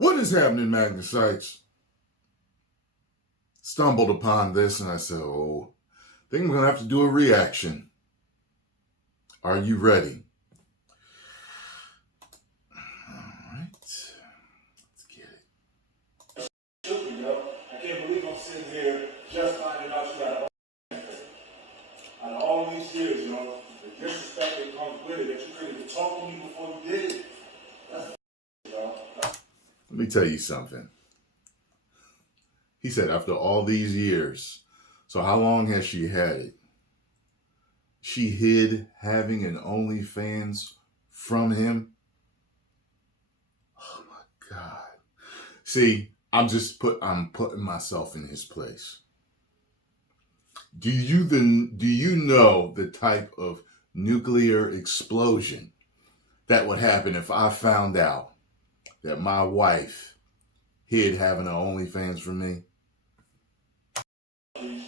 What is happening, Magnusites? Stumbled upon this and I said, oh, I think I'm going to have to do a reaction. Are you ready? All right. Let's get it. I can't believe I'm sitting here just finding out you got out of all these years, the disrespect that comes with it, that you couldn't even talk to me before you did it. Let me tell you something. He said, after all these years. So how long has she had it? She hid having an OnlyFans from him. Oh my God. See, I'm putting myself in his place. Do you know the type of nuclear explosion that would happen if I found out that my wife hid having an OnlyFans from me? I'm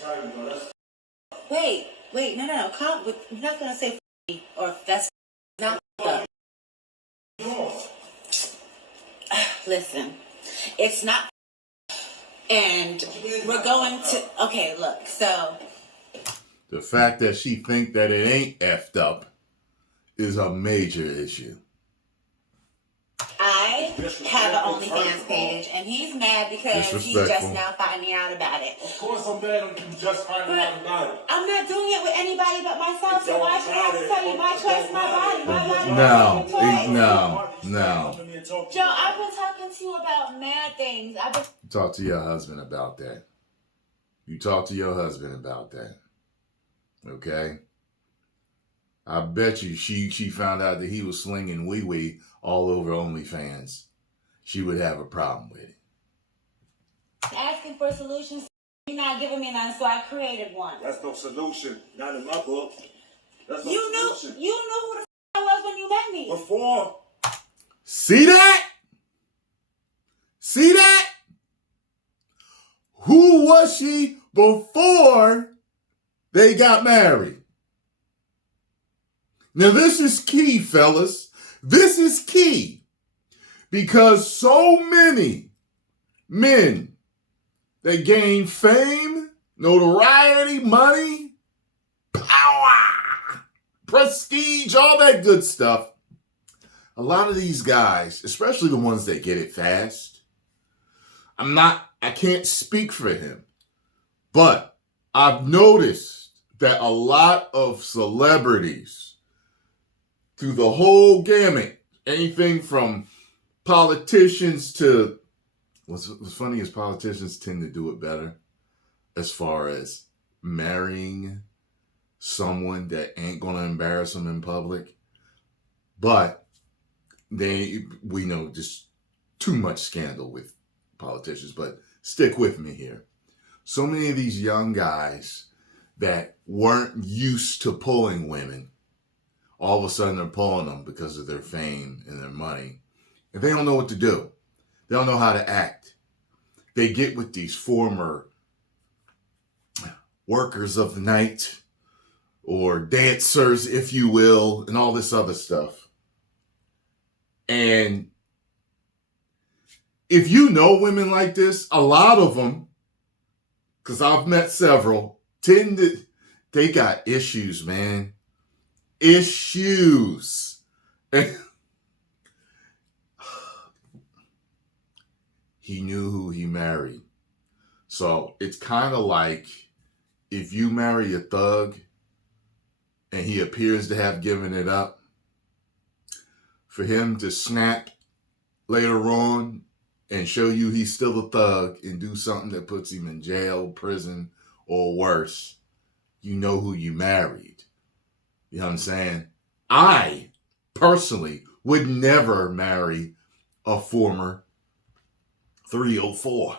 trying to go. That's Wait, no. You're not gonna say or that's not up. Listen, it's not. And we're going to. Okay, look. So the fact that she think that it ain't effed up is a major issue. I have an OnlyFans page, and he's mad because he's just now finding out about it. Of course I'm mad at you just finding out about it. I'm not doing it with anybody but myself, so why should I have to tell you my choice, my body, my body, No. Joe, I've been talking to you about mad things. Talk to your husband about that. You talk to your husband about that. Okay? I bet you she found out that he was slinging wee-wee all over OnlyFans. She would have a problem with it. Asking for solutions, you're not giving me none, so I created one. That's no solution. Not in my book. That's no solution. You knew who the I was when you met me. Before. See that? See that? Who was she before they got married? Now, this is key, fellas. This is key. Because so many men that gain fame, notoriety, money, power, prestige, all that good stuff, a lot of these guys, especially the ones that get it fast, I can't speak for him, but I've noticed that a lot of celebrities through the whole gamut, anything from politicians to, what's funny is politicians tend to do it better as far as marrying someone that ain't going to embarrass them in public. But we know just too much scandal with politicians, but stick with me here. So many of these young guys that weren't used to pulling women, all of a sudden they're pulling them because of their fame and their money. And they don't know what to do. They don't know how to act. They get with these former workers of the night or dancers, if you will, and all this other stuff. And if you know women like this, a lot of them, because I've met several, they got issues, man. Issues. He knew who he married. So it's kind of like if you marry a thug and he appears to have given it up, for him to snap later on and show you he's still a thug and do something that puts him in jail, prison, or worse, you know who you married. You know what I'm saying? I personally would never marry a former 304.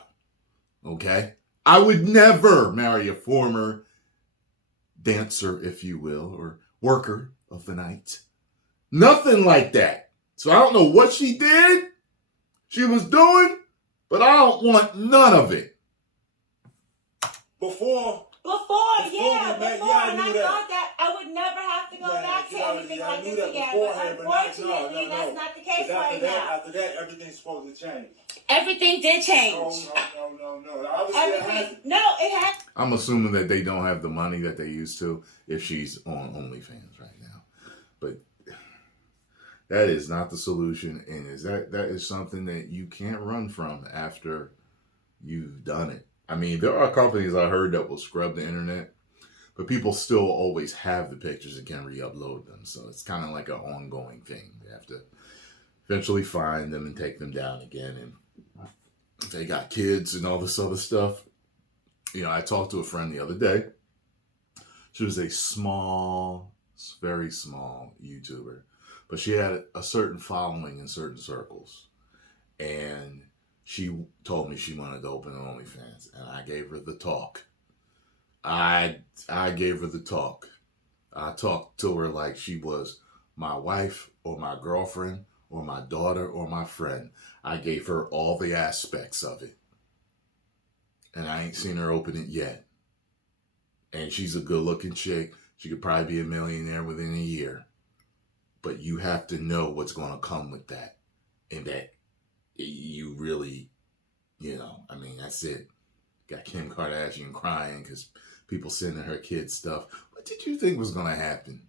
Okay? I would never marry a former dancer, if you will, or worker of the night. Nothing like that. So I don't know what she was doing, but I don't want none of it. Before Before, Before yeah, we met, before, yeah, I and knew I that. thought that I would never have to go Man, back to yeah, anything yeah, I like knew this that again. beforehand, But but unfortunately, that's not the case right now. After that, everything's supposed to change. Everything did change. No. Obviously, it Everything. hasn't. No, it has. I'm assuming that they don't have the money that they used to if she's on OnlyFans right now. But that is not the solution, and that is something that you can't run from after you've done it. I mean, there are companies I heard that will scrub the internet, but people still always have the pictures and can re-upload them. So it's kind of like an ongoing thing. They have to eventually find them and take them down again. And if they got kids and all this other stuff. You know, I talked to a friend the other day. She was a small, very small YouTuber, but she had a certain following in certain circles. And she told me she wanted to open an OnlyFans, and I gave her the talk. I gave her the talk. I talked to her like she was my wife or my girlfriend or my daughter or my friend. I gave her all the aspects of it. And I ain't seen her open it yet. And she's a good-looking chick. She could probably be a millionaire within a year. But you have to know what's going to come with that. And that you really, I mean, that's it. Got Kim Kardashian crying because people sending her kids stuff. What did you think was going to happen?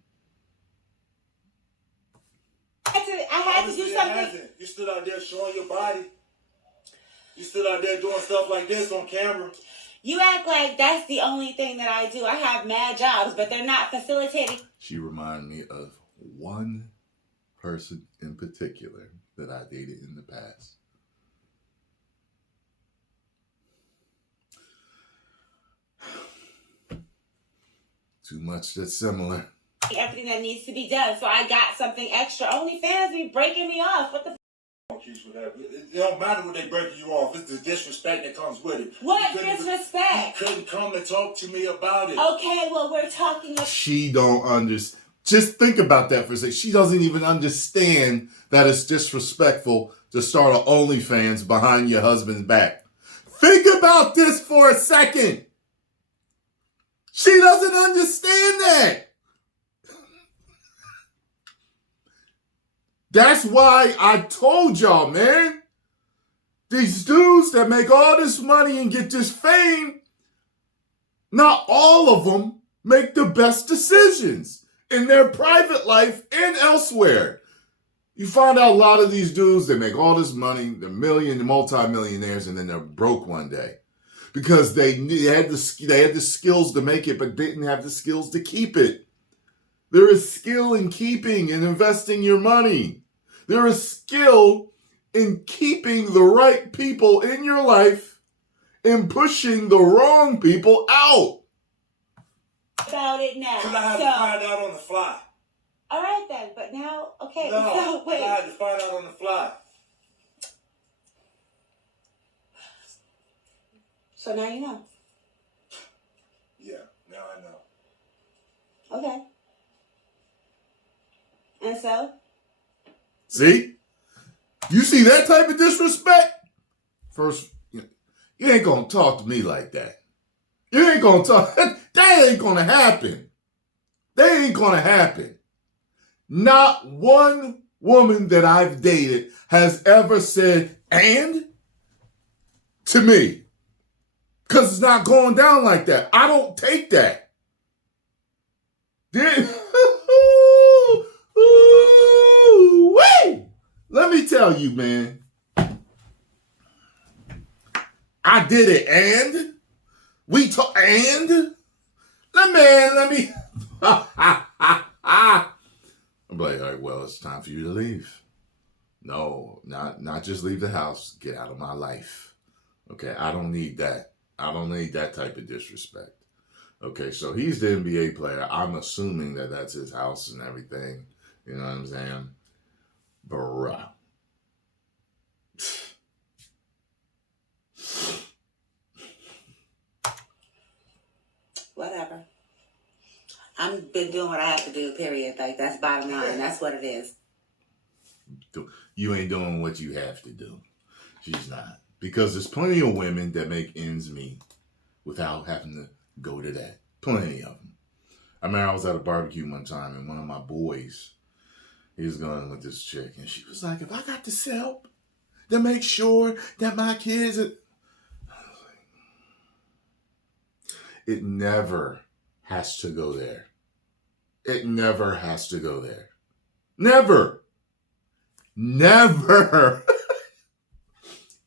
I had to do something. You stood out there showing your body. You stood out there doing stuff like this on camera. You act like that's the only thing that I do. I have mad jobs, but they're not facilitating. She reminded me of one person in particular that I dated in the past. Too much that's similar. Everything that needs to be done. So I got something extra. OnlyFans be breaking me off. What the It don't matter what they breaking you off. It's the disrespect that comes with it. What disrespect? You couldn't come and talk to me about it. Okay, well, we're talking about... She don't understand. Just think about that for a second. She doesn't even understand that it's disrespectful to start an OnlyFans behind your husband's back. Think about this for a second. She doesn't understand that. That's why I told y'all, man. These dudes that make all this money and get this fame, not all of them make the best decisions in their private life and elsewhere. You find out a lot of these dudes, they make all this money, they're multi-millionaires, and then they're broke one day. Because they had the skills to make it, but didn't have the skills to keep it. There is skill in keeping and investing your money. There is skill in keeping the right people in your life and pushing the wrong people out. About it now. Because I had to find out on the fly. All right then, but now, okay, No, so wait. I had to find out on the fly. So now you know. Yeah, now I know. Okay. And so? See? You see that type of disrespect? First, you ain't gonna talk to me like that. You ain't gonna talk. That ain't gonna happen. That ain't gonna happen. Not one woman that I've dated has ever said, and? To me. Because it's not going down like that. I don't take that. Let me tell you, man. I did it, and? Let me. I'm like, all right, well, it's time for you to leave. No, not just leave the house. Get out of my life. Okay, I don't need that. I don't need that type of disrespect. Okay, so he's the NBA player. I'm assuming that that's his house and everything. You know what I'm saying? Bruh. Whatever. I've been doing what I have to do, period. Like, that's bottom line. That's what it is. You ain't doing what you have to do. She's not. Because there's plenty of women that make ends meet without having to go to that. Plenty of them. I remember I was at a barbecue one time, and one of my boys, he was going with this chick, and she was like, if I got to help to make sure that my kids are... It never has to go there. It never has to go there. Never. Never.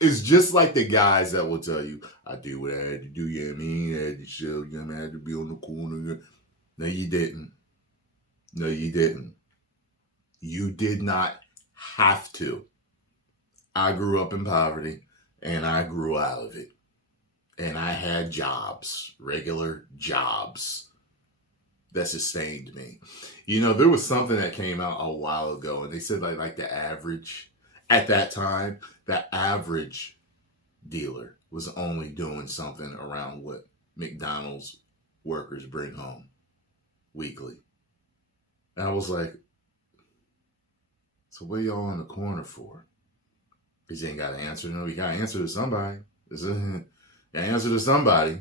It's just like the guys that will tell you, I did what I had to do, you know what I mean? I had to show, you know what I mean? I had to be on the corner. No, you didn't. No, you didn't. You did not have to. I grew up in poverty, and I grew out of it. And I had jobs, regular jobs, that sustained me. You know, there was something that came out a while ago, and they said like the average, at that time, the average dealer was only doing something around what McDonald's workers bring home weekly. And I was like, so what are y'all on the corner for? Because you ain't got to answer. No, you got to answer to somebody. You got to answer to somebody.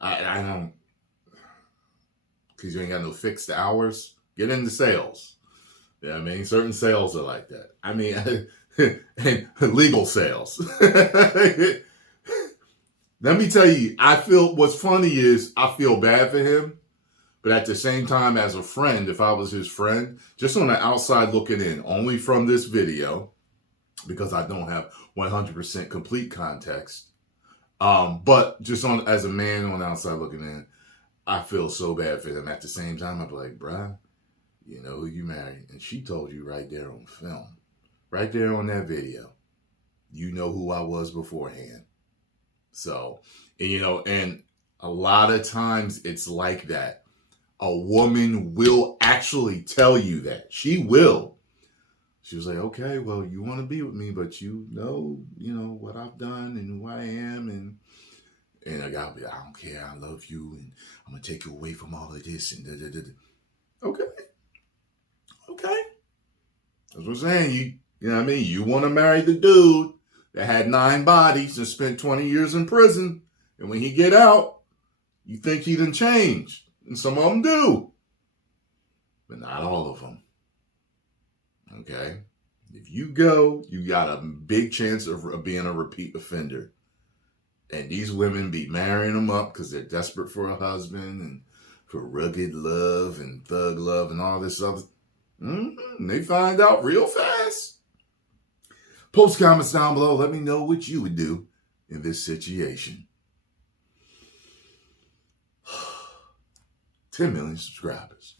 I don't, because you ain't got no fixed hours. Get into sales. You know what I mean? Certain sales are like that. I mean, and legal sales. Let me tell you, what's funny is I feel bad for him, but at the same time, as a friend, if I was his friend, just on the outside looking in, only from this video, because I don't have 100% complete context, but just as a man on the outside looking in, I feel so bad for him. At the same time, I'm like, bruh, you know who you married. And she told you right there on film, right there on that video, you know who I was beforehand. So, and a lot of times it's like that. A woman will actually tell you that. She will. She was like, okay, well, you want to be with me, but you know what I've done and who I am. And I got, I don't care. I love you. And I'm going to take you away from all of this. And Okay. That's what I'm saying. You know what I mean? You want to marry the dude that had 9 bodies and spent 20 years in prison. And when he get out, you think he done changed. And some of them do. But not all of them. Okay? If you go, you got a big chance of being a repeat offender. And these women be marrying them up because they're desperate for a husband and for rugged love and thug love and all this other. They find out real fast. Post comments down below. Let me know what you would do in this situation. 10 million subscribers.